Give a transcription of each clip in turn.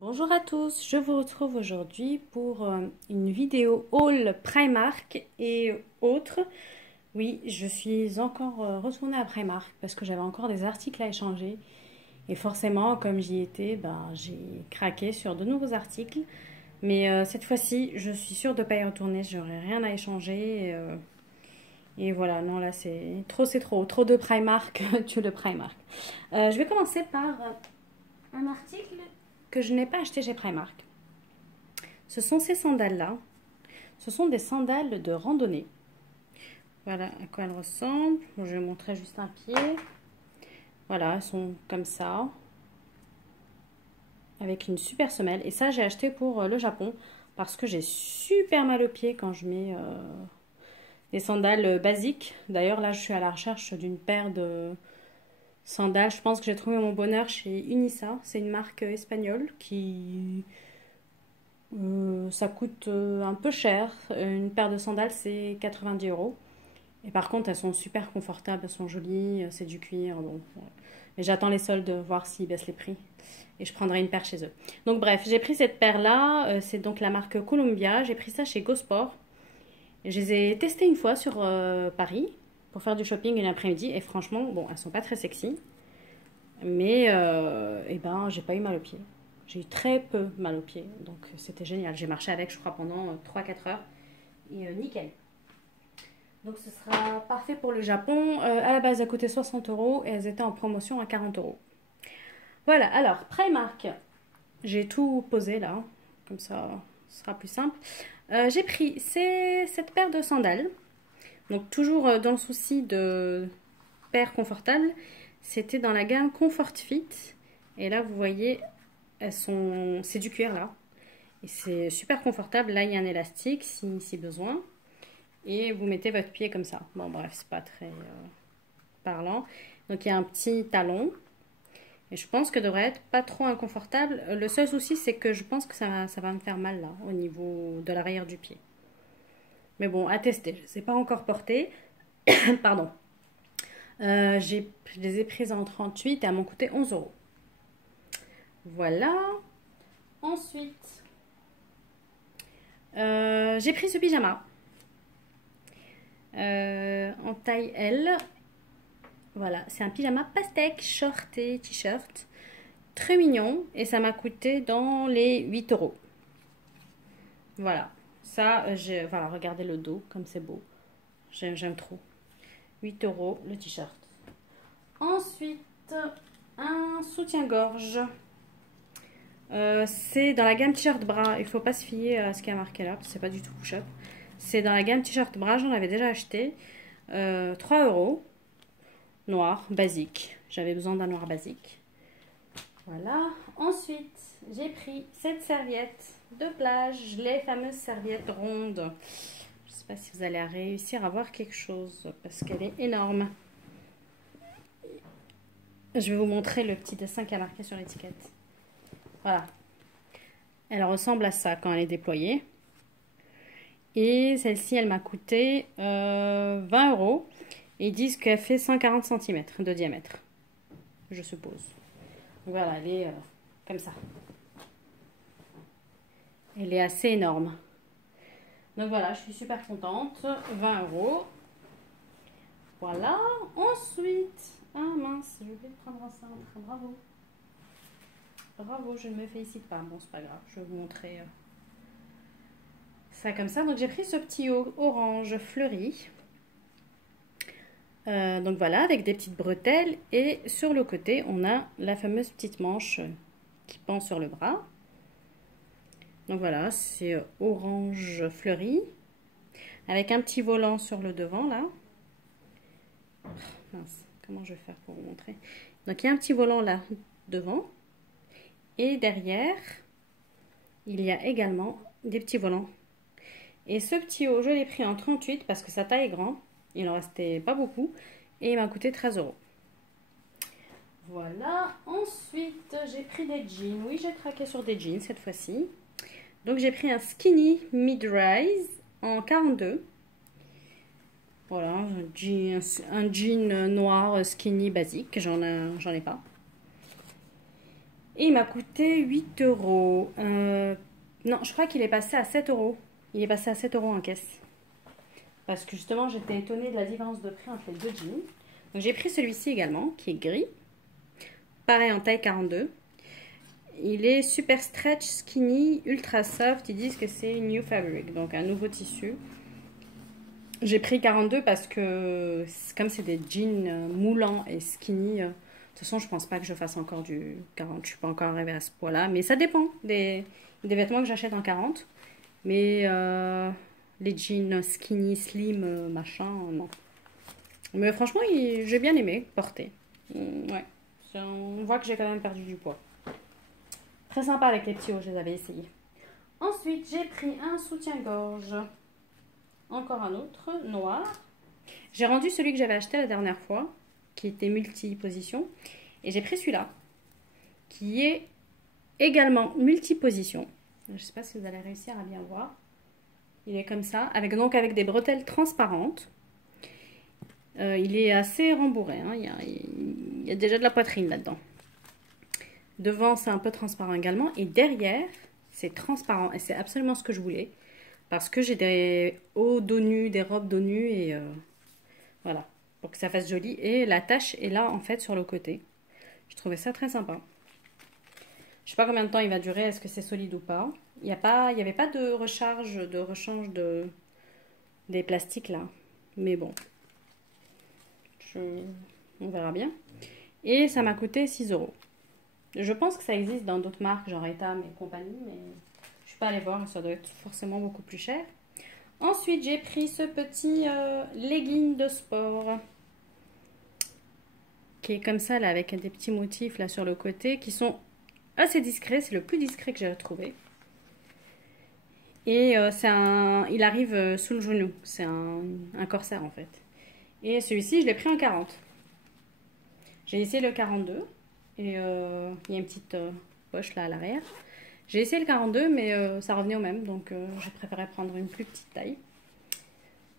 Bonjour à tous, je vous retrouve aujourd'hui pour une vidéo haul Primark et autres. Oui, je suis encore retournée à Primark parce que j'avais encore des articles à échanger. Et forcément, comme j'y étais, j'ai craqué sur de nouveaux articles. Mais cette fois-ci, je suis sûre de ne pas y retourner, j'aurai rien à échanger. Et voilà, non là c'est trop. Trop de Primark, tue le Primark. Je vais commencer par un article que je n'ai pas acheté chez Primark. Ce sont ces sandales-là. Ce sont des sandales de randonnée. Voilà à quoi elles ressemblent. Je vais vous montrer juste un pied. Voilà, elles sont comme ça. Avec une super semelle. Et ça, j'ai acheté pour le Japon. Parce que j'ai super mal aux pieds quand je mets des sandales basiques. D'ailleurs, là, je suis à la recherche d'une paire de sandales. Je pense que j'ai trouvé mon bonheur chez Unisa. C'est une marque espagnole qui... ça coûte un peu cher. Une paire de sandales, c'est 90 euros. Et par contre, elles sont super confortables, elles sont jolies, c'est du cuir. Bon, mais j'attends les soldes, voir s'ils baissent les prix. Et je prendrai une paire chez eux. Donc bref, j'ai pris cette paire-là. C'est donc la marque Columbia. J'ai pris ça chez Gosport. Je les ai testées une fois sur Paris pour faire du shopping une après-midi. Et franchement, bon, elles sont pas très sexy. Mais j'ai pas eu mal aux pieds. J'ai eu très peu mal aux pieds. Donc c'était génial. J'ai marché avec, je crois, pendant 3-4 heures. Et nickel. Donc ce sera parfait pour le Japon. À la base, elles coûtaient 60 euros et elles étaient en promotion à 40 euros. Voilà, alors Primark, j'ai tout posé là, comme ça ce sera plus simple. J'ai pris cette paire de sandales. Donc toujours dans le souci de paire confortable, c'était dans la gamme Comfort Fit. Et là, vous voyez, c'est du cuir là. Et c'est super confortable. Là, il y a un élastique si besoin. Et vous mettez votre pied comme ça. Bon, bref, c'est pas très parlant. Donc, il y a un petit talon. Et je pense que devrait être pas trop inconfortable. Le seul souci, c'est que je pense que ça va me faire mal là, au niveau de l'arrière du pied. Mais bon, à tester. Je ne sais pas encore porter. Pardon. Je les ai prises en 38 et elles m'ont coûté 11 euros. Voilà. Ensuite, j'ai pris ce pyjama. En taille L. Voilà, c'est un pyjama pastèque, short et t-shirt. Très mignon et ça m'a coûté dans les 8 euros. Voilà, ça, voilà, regardez le dos comme c'est beau. J'aime trop. 8 euros le t-shirt. Ensuite, un soutien-gorge. C'est dans la gamme t-shirt bras. Il ne faut pas se fier à ce qui a marqué là, c'est pas du tout push-up. C'est dans la gamme t-shirt bras, j'en avais déjà acheté. 3 euros. Noir, basique. J'avais besoin d'un noir basique. Voilà. Ensuite, j'ai pris cette serviette de plage, les fameuses serviettes rondes. Je ne sais pas si vous allez réussir à voir quelque chose parce qu'elle est énorme. Je vais vous montrer le petit dessin qui a marqué sur l'étiquette. Voilà. Elle ressemble à ça quand elle est déployée. Et celle-ci, elle m'a coûté 20 euros. Et ils disent qu'elle fait 140 cm de diamètre. Je suppose. Voilà, elle est comme ça. Elle est assez énorme. Donc voilà, je suis super contente. 20 euros. Voilà. Ensuite, ah mince, je vais prendre un cintre. Bravo. Bravo, je ne me félicite pas. Bon, c'est pas grave. Je vais vous montrer ça comme ça. Donc j'ai pris ce petit orange fleuri. Donc voilà, avec des petites bretelles. Et sur le côté, on a la fameuse petite manche qui pend sur le bras. Donc voilà, c'est orange fleuri. Avec un petit volant sur le devant, là. Oh, mince, comment je vais faire pour vous montrer? Donc il y a un petit volant là, devant. Et derrière, il y a également des petits volants. Et ce petit haut, je l'ai pris en 38 parce que sa taille est grande. Il en restait pas beaucoup. Et il m'a coûté 13 euros. Voilà. Ensuite, j'ai pris des jeans. Oui, j'ai craqué sur des jeans cette fois-ci. Donc, j'ai pris un skinny mid-rise en 42. Voilà, un jean noir skinny basique. J'en ai pas. Et il m'a coûté 8 euros. Non, je crois qu'il est passé à 7 euros. Il est passé à 7 euros en caisse. Parce que justement, j'étais étonnée de la différence de prix entre les deux jeans. Donc j'ai pris celui-ci également, qui est gris. Pareil en taille 42. Il est super stretch, skinny, ultra soft. Ils disent que c'est new fabric, donc un nouveau tissu. J'ai pris 42 parce que comme c'est des jeans moulants et skinny, de toute façon je pense pas que je fasse encore du 40. Je suis pas encore arrivée à ce poids-là, mais ça dépend des vêtements que j'achète en 40. Mais les jeans skinny, slim, machin, non. Mais franchement, j'ai bien aimé porter. Ouais, on voit que j'ai quand même perdu du poids. Très sympa avec les petits hauts, je les avais essayés. Ensuite, j'ai pris un soutien-gorge. Encore un autre, noir. J'ai rendu celui que j'avais acheté la dernière fois, qui était multi-position. Et j'ai pris celui-là, qui est également multi-position. Je ne sais pas si vous allez réussir à bien voir. Il est comme ça, donc avec des bretelles transparentes. Il est assez rembourré, hein. Il y a déjà de la poitrine là-dedans. Devant, c'est un peu transparent également. Et derrière, c'est transparent. Et c'est absolument ce que je voulais. Parce que j'ai des hauts dos nus, des robes dos nus. Et voilà, pour que ça fasse joli. Et la tache est là, en fait, sur le côté. Je trouvais ça très sympa. Je sais pas combien de temps il va durer. Est-ce que c'est solide ou pas? Il n'y avait pas de rechange des plastiques là. Mais bon. On verra bien. Et ça m'a coûté 6 euros. Je pense que ça existe dans d'autres marques, genre Etam et compagnie, mais je suis pas allée voir, ça doit être forcément beaucoup plus cher. Ensuite, j'ai pris ce petit legging de sport, qui est comme ça, là, avec des petits motifs là sur le côté, qui sont assez discrets. C'est le plus discret que j'ai retrouvé. Et il arrive sous le genou. C'est un corsaire, en fait. Et celui-ci, je l'ai pris en 40. J'ai essayé le 42. Et il y a une petite poche là à l'arrière. J'ai essayé le 42, mais ça revenait au même. Donc j'ai préféré prendre une plus petite taille.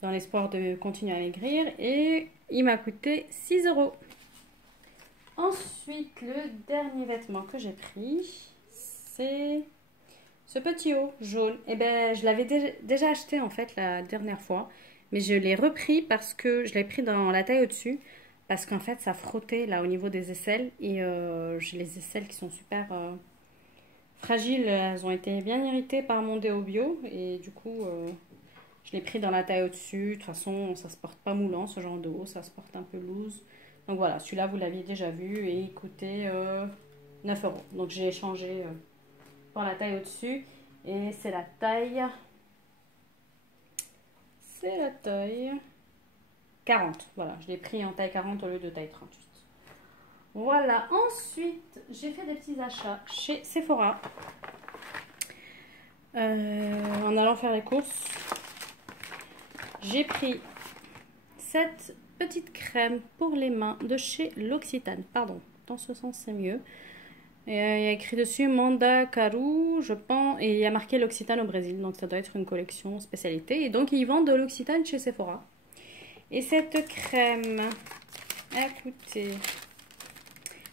Dans l'espoir de continuer à maigrir. Et il m'a coûté 6 euros. Ensuite, le dernier vêtement que j'ai pris, c'est ce petit haut jaune. Et ben, je l'avais déjà acheté en fait la dernière fois. Mais je l'ai repris parce que je l'ai pris dans la taille au-dessus. Parce qu'en fait, ça frottait là au niveau des aisselles. Et j'ai les aisselles qui sont super fragiles. Elles ont été bien irritées par mon déo bio. Et du coup, je l'ai pris dans la taille au-dessus. De toute façon, ça se porte pas moulant ce genre de haut. Ça se porte un peu loose. Donc voilà, celui-là, vous l'aviez déjà vu. Et il coûtait 9 euros. Donc j'ai échangé pour la taille au-dessus. Et c'est la taille... C'est la taille 40. Voilà, je l'ai pris en taille 40 au lieu de taille 38. Voilà, ensuite, j'ai fait des petits achats chez Sephora. En allant faire les courses, j'ai pris cette petite crème pour les mains de chez L'Occitane. Pardon, dans ce sens, c'est mieux. Et, il y a écrit dessus Manda Caru, je pense, et il y a marqué L'Occitane au Brésil, donc ça doit être une collection spécialité. Et donc ils vendent de l'Occitane chez Sephora. Et cette crème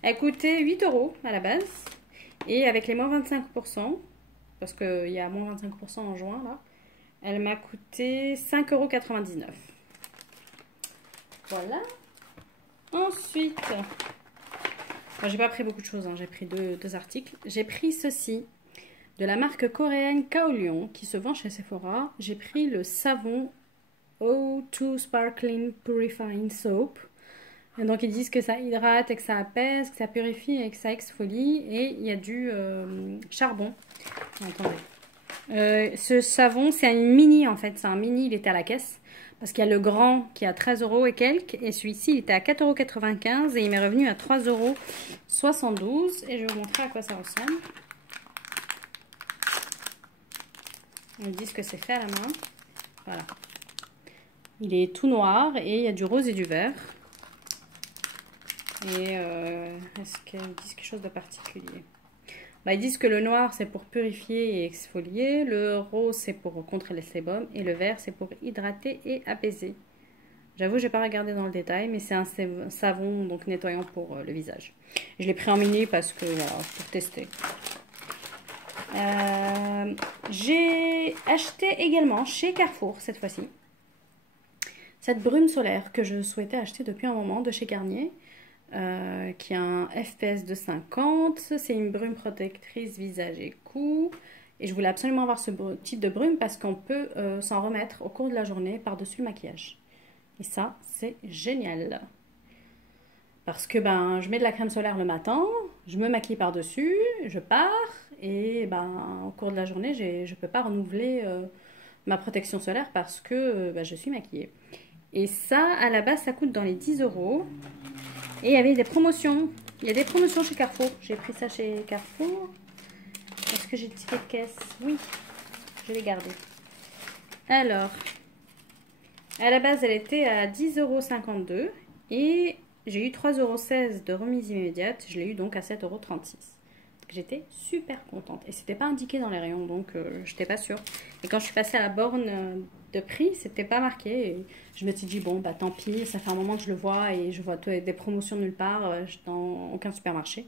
a coûté 8 euros à la base. Et avec les moins 25%, parce qu'il y a moins 25% en juin là, elle m'a coûté 5,99 €. Voilà. Ensuite... j'ai pas pris beaucoup de choses, hein. J'ai pris deux articles. J'ai pris ceci, de la marque coréenne Kaolion, qui se vend chez Sephora. J'ai pris le savon O2 Sparkling Purifying Soap. Et donc ils disent que ça hydrate et que ça apaise, que ça purifie et que ça exfolie. Et il y a du charbon. Attendez. Ce savon, c'est un mini en fait. C'est un mini, il était à la caisse. Parce qu'il y a le grand qui est à 13 euros et quelques. Et celui-ci, il était à 4,95 € et il m'est revenu à 3,72 €. Et je vais vous montrer à quoi ça ressemble. Ils disent que c'est fait à la main. Voilà. Il est tout noir et il y a du rose et du vert. Et est-ce qu'ils disent quelque chose de particulier? Ils disent que le noir, c'est pour purifier et exfolier. Le rose, c'est pour contrer les sébums. Et le vert, c'est pour hydrater et apaiser. J'avoue, j'ai pas regardé dans le détail, mais c'est un savon donc nettoyant pour le visage. Je l'ai pris en mini parce que voilà, pour tester. J'ai acheté également chez Carrefour cette fois-ci cette brume solaire que je souhaitais acheter depuis un moment de chez Garnier, qui a un FPS de 50. C'est une brume protectrice visage et cou. Et je voulais absolument avoir ce type de brume parce qu'on peut s'en remettre au cours de la journée par-dessus le maquillage. Et ça, c'est génial. Parce que ben, je mets de la crème solaire le matin, je me maquille par-dessus, je pars, et ben, au cours de la journée, je ne peux pas renouveler ma protection solaire parce que ben, je suis maquillée. Et ça, à la base, ça coûte dans les 10 euros. Et il y avait des promotions. Il y a des promotions chez Carrefour. J'ai pris ça chez Carrefour. Est-ce que j'ai le ticket de caisse? Oui, je l'ai gardé. Alors, à la base, elle était à 10,52 € et j'ai eu 3,16 € de remise immédiate. Je l'ai eu donc à 7,36 €. J'étais super contente. Et c'était pas indiqué dans les rayons, donc je n'étais pas sûre. Et quand je suis passée à la borne de prix, c'était pas marqué. Et je me suis dit, bon, bah tant pis, ça fait un moment que je le vois et je vois des promotions nulle part dans aucun supermarché.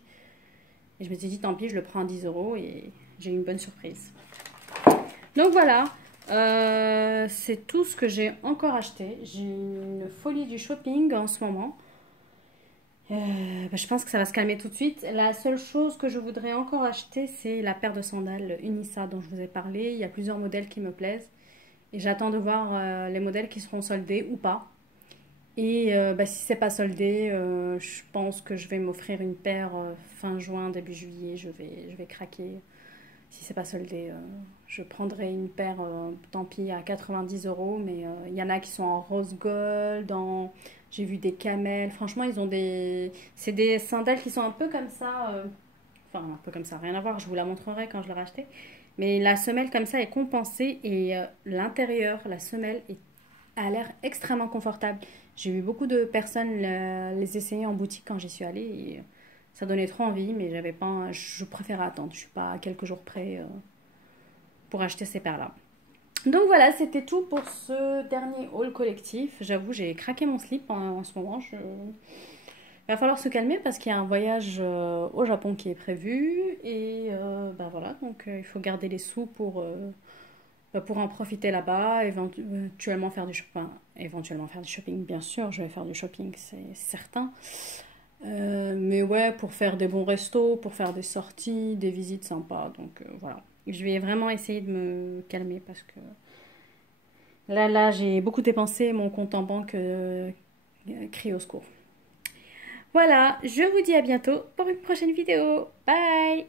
Et je me suis dit, tant pis, je le prends à 10 € et j'ai eu une bonne surprise. Donc voilà, c'est tout ce que j'ai encore acheté. J'ai une folie du shopping en ce moment. Je pense que ça va se calmer tout de suite. La seule chose que je voudrais encore acheter, c'est la paire de sandales Unisa dont je vous ai parlé. Il y a plusieurs modèles qui me plaisent. Et j'attends de voir les modèles qui seront soldés ou pas. Et si c'est pas soldé, je pense que je vais m'offrir une paire fin juin, début juillet. Je vais craquer. Si c'est pas soldé, je prendrai une paire, tant pis, à 90 €. Mais il y en a qui sont en rose gold, j'ai vu des camels. Franchement, c'est des sandales qui sont un peu comme ça. Enfin, un peu comme ça, rien à voir. Je vous la montrerai quand je l'aurai acheté. Mais la semelle comme ça est compensée et l'intérieur, la semelle, a l'air extrêmement confortable. J'ai vu beaucoup de personnes les essayer en boutique quand j'y suis allée et ça donnait trop envie, mais j'avais pas, je préfère attendre. Je suis pas à quelques jours près pour acheter ces paires-là. Donc voilà, c'était tout pour ce dernier haul collectif. J'avoue, j'ai craqué mon slip en ce moment. Il va falloir se calmer parce qu'il y a un voyage au Japon qui est prévu. Et voilà, donc il faut garder les sous pour en profiter là-bas, éventuellement faire du shopping. Éventuellement faire du shopping, bien sûr, je vais faire du shopping, c'est certain. Mais ouais, pour faire des bons restos, pour faire des sorties, des visites sympas. Donc voilà. Je vais vraiment essayer de me calmer parce que là j'ai beaucoup dépensé. Mon compte en banque crie au secours. Voilà, je vous dis à bientôt pour une prochaine vidéo. Bye!